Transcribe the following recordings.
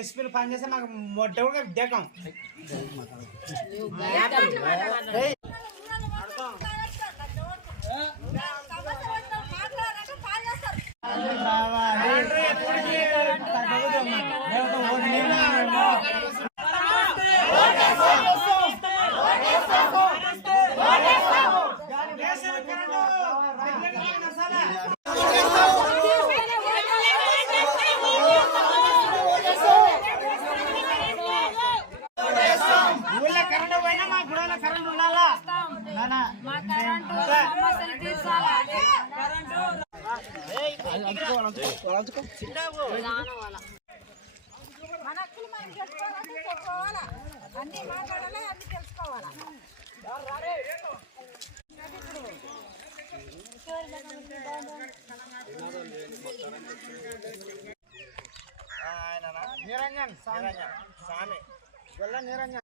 ఎస్పీలు పనిచేస్తే మాకు మొట్ట కూడా విద్యాకం ఊళ్ళో కరెంట్ పోయినా మా గుడిలో కరెంట్ ఉండాలా నానా మా కరెంటు సమస్యలు తీర్చాలా కరెంటు మన హక్కులు మనం చెప్పుకోవాలా అన్ని మాట్లాడాలి అన్ని తెలుసుకోవాలా నిరంజన్. స్వామి. స్వామి నిరంజన్.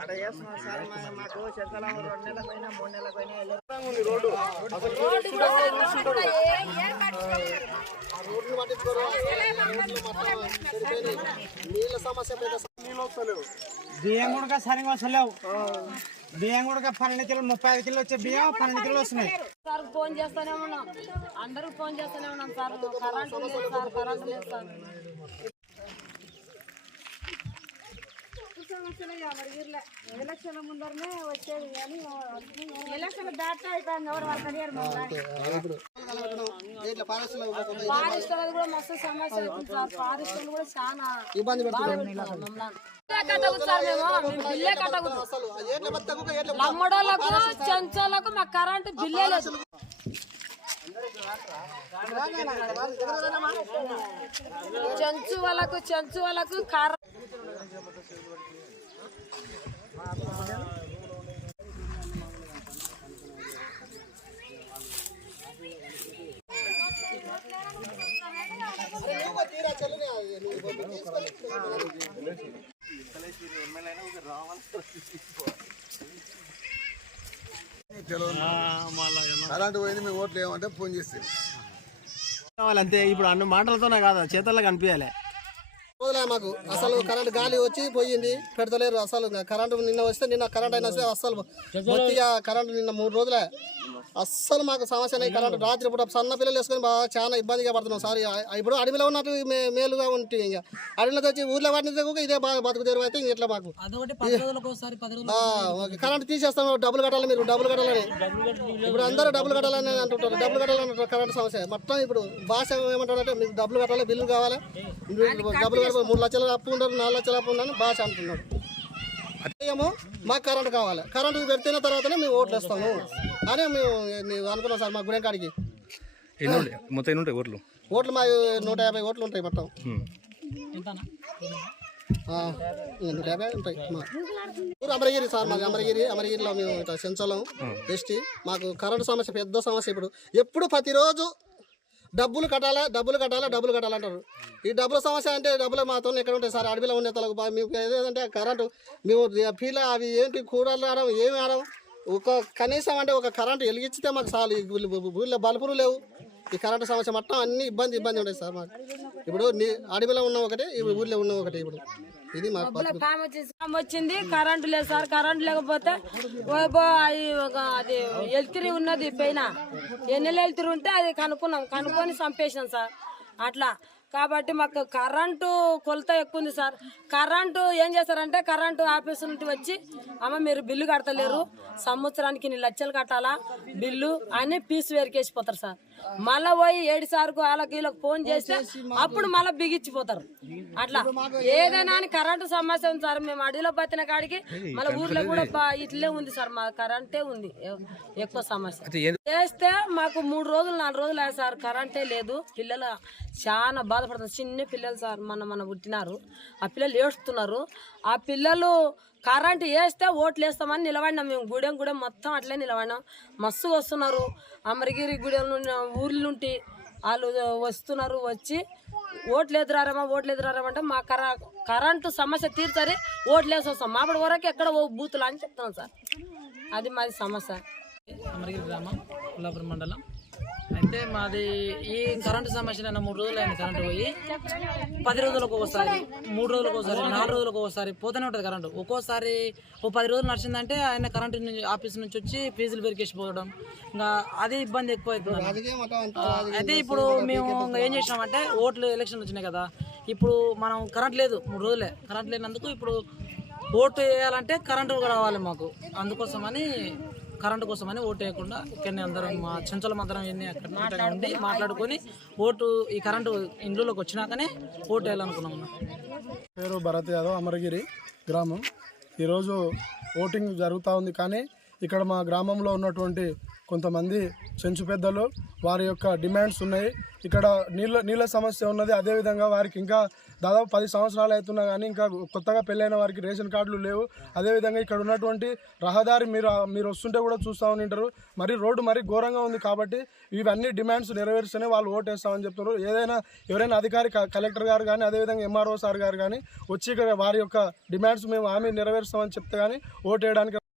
అక్కడ చేస్తున్నాం సార్ మాకు రెండు మూడు రోడ్డు. నీళ్ళ బియ్యం కూడా సరిగా వస్తలేవు. బియ్యం కూడా పన్నెండు కిలో ముప్పై ఐదు కిలో వచ్చే బియ్యం పన్నెండు కిలో వస్తున్నాయి. సార్ ఫోన్ చేస్తూనే ఉన్నాం. అందరూ ఫోన్ చేస్తూనే ఉన్నాం సార్. కరెంటు లేదు సార్ కరెంటు లేదు సార్. ఎలక్షన్ ముందరనే వచ్చేది కానీ ఎలక్షన్ దాటే అయిపోయింది ఎవరు వాళ్ళ కడియారు ఫారెస్ట్ వాళ్ళది కూడా మస్తు సమస్య అవుతుంది సార్. ఫారెస్ట్ వాళ్ళు కూడా చాలా ఇబ్బంది చెంచోళ్ళకు మాకు కరెంటు బిల్లే లేదు. చెంచు వాళ్ళకు చెంచు వాళ్ళకు కరెంట్ అలాంటి పోయింది మేము ఓట్లు ఏమంటే ఫోన్ చేస్తే కావాలంతే ఇప్పుడు అన్న మాటలతోనే కాదు చేతల్లో కనిపించాలి. మాకు అసలు కరెంట్ గాలి వచ్చి పోయింది పెడతలేరు అసలు. కరెంట్ నిన్న వస్తే నిన్న కరెంట్ అయినా సరే అసలు మొత్తిగా కరెంట్ నిన్న మూడు రోజులే. అస్సలు మాకు సమస్య లేదు. కరెంట్ రాత్రి పూట సన్న పిల్లలు వేసుకొని బాగా చాలా ఇబ్బందిగా పడుతున్నాం. సార్ ఇప్పుడు అడవిలో ఉన్నట్టు మేలుగా ఉంటుంది ఇంకా. అడవిలో వచ్చి ఊర్లో వాటిని కూడా ఇదే బాగా బతుకు తెరువు అయితే ఇట్లా మాకు. కరెంట్ తీసేస్తాం డబ్బులు కట్టాలి మీరు డబ్బులు కట్టాలని. ఇప్పుడు అందరూ డబ్బులు కట్టాలని అంటుంటారు. డబ్బులు కట్టాలని అంటారు కరెంట్ సమస్య. మొత్తం ఇప్పుడు భాష ఏమంటారంటే మీకు డబ్బులు కట్టాలి బిల్లు కావాలి. డబ్బులు కట్టాలి మూడు లక్షలు అప్పు ఉండరు నాలుగు లక్షలు అప్పు ఉండని భాష అంటున్నారు ఏమో మాకు కరెంట్ కావాలి. కరెంట్ పెడితేనే తర్వాతనే మేము ఓట్లు వేస్తాము. అని మేము అనుకున్నాం సార్ మా గుడెం కాడికి. మొత్తం ఎన్ని ఉంటాయి ఊర్లు ఓట్లు మా నూట యాభై ఓట్లు ఉంటాయి మొత్తం. నూట యాభై ఉంటాయి మా. ఊరు అమరగిరి సార్ మాది. అమరగిరి అమరగిరిలో మేము ఇట్లా సెంచలం ఎస్టీ మాకు కరెంటు సమస్య పెద్ద సమస్య ఇప్పుడు. ఎప్పుడు ప్రతిరోజు డబ్బులు కట్టాలా డబ్బులు కట్టాలా డబ్బులు కట్టాలంటారు ఈ డబ్బుల సమస్య అంటే డబ్బులు మాత్రం ఎక్కడ ఉంటాయి సార్? అడవిలో ఉండే తలకు మీకు ఏదంటే కరెంటు మేము ఫీల్ అవి ఏంటి కూడలు ఆడడం ఏమి ఆడడం ఒక కనీసం అంటే ఒక కరెంటు వెలిగించితే మాకు చాలు. ఊళ్ళో- ఊళ్ళో బల్బులు లేవు. ఈ కరెంటు సమస్య మొత్తం అన్ని ఇబ్బంది ఇబ్బంది ఉంటాయి సార్ మాకు. ఇప్పుడు అడవిలో ఉన్న ఒకటి ఇప్పుడు ఊళ్ళో ఉన్న ఒకటి ఇప్పుడు. ఇది మాకు పాము వచ్చింది. కరెంటు లేదు సార్ కరెంటు లేకపోతే అది ఒక అది ఎల్తిరి ఉన్నది పైన. ఎన్ని ఎల్తిరి ఉంటే అది కనుక్కున్నాం కనుక్కొని చంపేసినాం సార్. అట్లా. కాబట్టి మాకు కరెంటు కొలత ఎక్కువ ఉంది సార్. కరెంటు ఏం చేస్తారంటే కరెంటు ఆఫీస్ నుండి వచ్చి అమ్మ మీరు బిల్లు కడతలేరు. సంవత్సరానికి ఇన్ని లక్షలు కట్టాలా? బిల్లు అని పీసు వేరికేసిపోతారు సార్. మళ్ళా పోయి ఏడు సార్కు వాళ్ళకి వీళ్ళకి ఫోన్ చేస్తే అప్పుడు మళ్ళీ బిగిచ్చిపోతారు అట్లా. ఏదైనా అని కరెంటు సమస్య ఉంది సార్ మేము అడవిలో బతిన కాడికి మళ్ళీ ఊర్లో కూడా ఇట్లే ఉంది సార్ మా కరెంటే ఉంది ఎక్కువ సమస్య. చేస్తే మాకు మూడు రోజులు నాలుగు రోజులు అయ్యాయి సార్ కరెంటే లేదు. పిల్లలు చాలా బాధ బాధపడుతున్నారు. చిన్న పిల్లలు సార్ మన మన పుట్టినారు. ఆ పిల్లలు ఏడుస్తున్నారు. ఆ పిల్లలు కరెంటు వేస్తే ఓట్లు వేస్తామని నిలబడినాం మేము. గూడెం గూడెం మొత్తం అట్లే నిలబడినాం. మస్తు వస్తున్నారు. అమరగిరి గూడెం నుండి ఊర్ల వాళ్ళు వస్తున్నారు వచ్చి ఓట్లు ఎదురారమ్మా ఓట్లు ఎదురారమ్మంటే మా కర కరెంటు సమస్య తీర్చరి ఓట్లు వేసి వస్తాం. మాపటి వరకు ఎక్కడ ఓ బూతులు అని చెప్తున్నాం సార్. అది మాది సమస్య. అమరగిరి గ్రామం కొల్లాపురం మండలం. అయితే మాది ఈ కరెంటు సమస్య నిన్న మూడు రోజులు అయింది కరెంటు పోయి. పది రోజులకు ఒకసారి మూడు రోజులకు ఒకసారి నాలుగు రోజులకు ఒకసారి పోతూనే ఉంటుంది కరెంటు. ఒక్కోసారి ఓ పది రోజులు నడిచిందంటే ఆయన కరెంటు నుంచి ఆఫీస్ నుంచి వచ్చి ఫీజులు పెరికేసిపోవడం ఇంకా అది ఇబ్బంది ఎక్కువ అవుతుంది అయితే ఇప్పుడు మేము ఇంకా ఏం చేసినామంటే ఓట్లు ఎలక్షన్లు వచ్చినాయి కదా. ఇప్పుడు మనం కరెంట్ లేదు మూడు రోజులే. కరెంట్ లేనందుకు ఇప్పుడు ఓటు వేయాలంటే కరెంటు రావాలి మాకు. అందుకోసమని కరెంటు కోసమని ఓటు వేయకుండా ఇక్కడనే అందరం మా చెంచలం అందరం ఎన్ని అక్కడ ఉండి మాట్లాడుకొని ఓటు ఈ కరెంటు ఇండ్లలోకి వచ్చినాకనే ఓటు వేయాలనుకున్నాం పేరు భరత్ యాదవ్ అమరగిరి గ్రామం. ఈరోజు ఓటింగ్ జరుగుతూ ఉంది కానీ ఇక్కడ మా గ్రామంలో ఉన్నటువంటి కొంతమంది చెంచు పెద్దలు వారి యొక్క డిమాండ్స్ ఉన్నాయి. ఇక్కడ నీళ్ళ నీళ్ళ సమస్య ఉన్నది. అదేవిధంగా వారికి ఇంకా దాదాపు పది సంవత్సరాలు అవుతున్నా కానీ ఇంకా కొత్తగా పెళ్ళైన వారికి రేషన్ కార్డులు లేవు. అదేవిధంగా ఇక్కడ ఉన్నటువంటి రహదారి మీరు మీరు వస్తుంటే కూడా చూస్తూ ఉంటారు మరి రోడ్డు మరి ఘోరంగా ఉంది కాబట్టి ఇవన్నీ డిమాండ్స్ నెరవేరుస్తూనే వాళ్ళు ఓటు వేస్తామని చెప్తున్నారు. ఏదైనా ఎవరైనా అధికారి కలెక్టర్ గారు కానీ అదేవిధంగా ఎంఆర్ఓ సార్ గారు కానీ వచ్చి ఇక్కడ వారి యొక్క డిమాండ్స్ మేము హామీ నెరవేరుస్తామని చెప్తే కానీ ఓటేయడానికి వేయడానికి